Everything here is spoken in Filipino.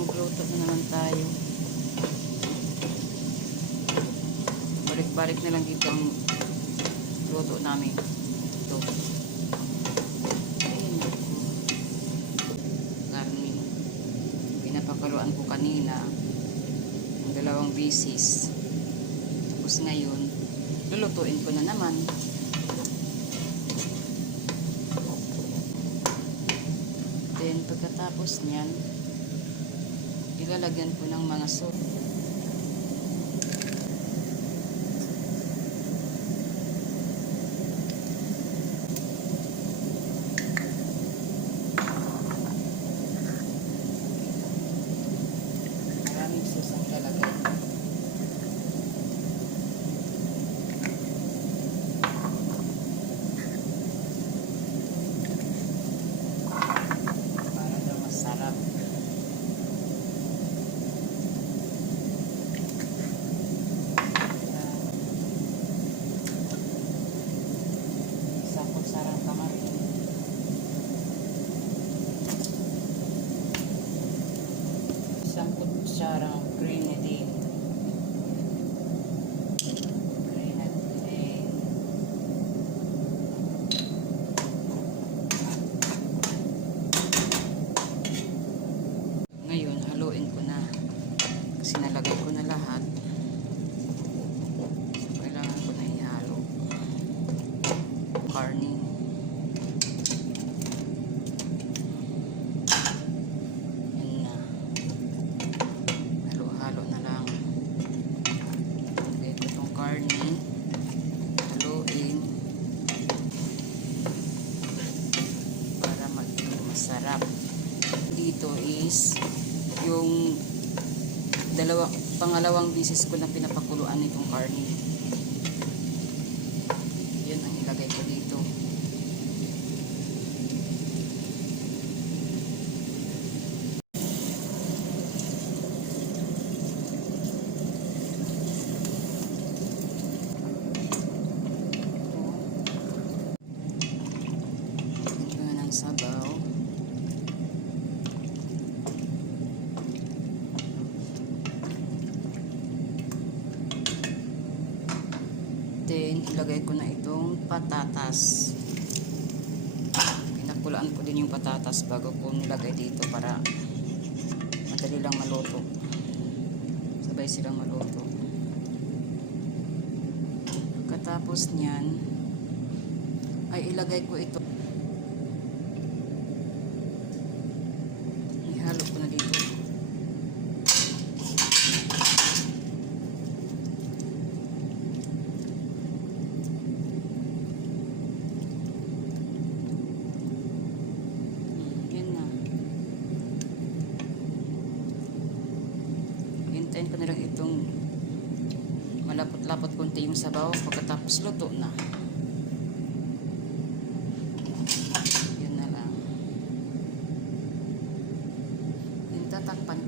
magluto na naman tayo. Balik-balik na lang dito ang luto namin. Ito. Ayan ako. Karne. Pinapakaluan ko kanina ang 2 bisis. Tapos ngayon, lulutuin ko na naman. Then, pagkatapos niyan, ilalagyan ko ng mga sauce. Maraming sauce ang ilalagay. Para daw masarap. Sarang kamarin. Isang kutsarang grenadine. Ngayon, haluin ko na. Kasi nalagay ko na lahat. So, kailangan ko na ihalo. Karne. Yan na. Halo-halo na lang. Lagay ko itong karne. Haluin. Para maging masarap. Dito is yung pangalawang bisis ko na pinapakuluan itong karne. Yan ang ilagay ko dito. Ito na ng sabaw. Then, ilagay ko na itong patatas. Pinakulaan ko din yung patatas bago ko nilagay dito para madali lang maluto. Sabay silang maluto. Pagkatapos niyan, ay ilagay ko ito. Ihalo ko na dito. Hintayin ko na lang itong malapot-lapot konti yung sabaw pagkatapos luto na. Yun na lang. Yung tatakpan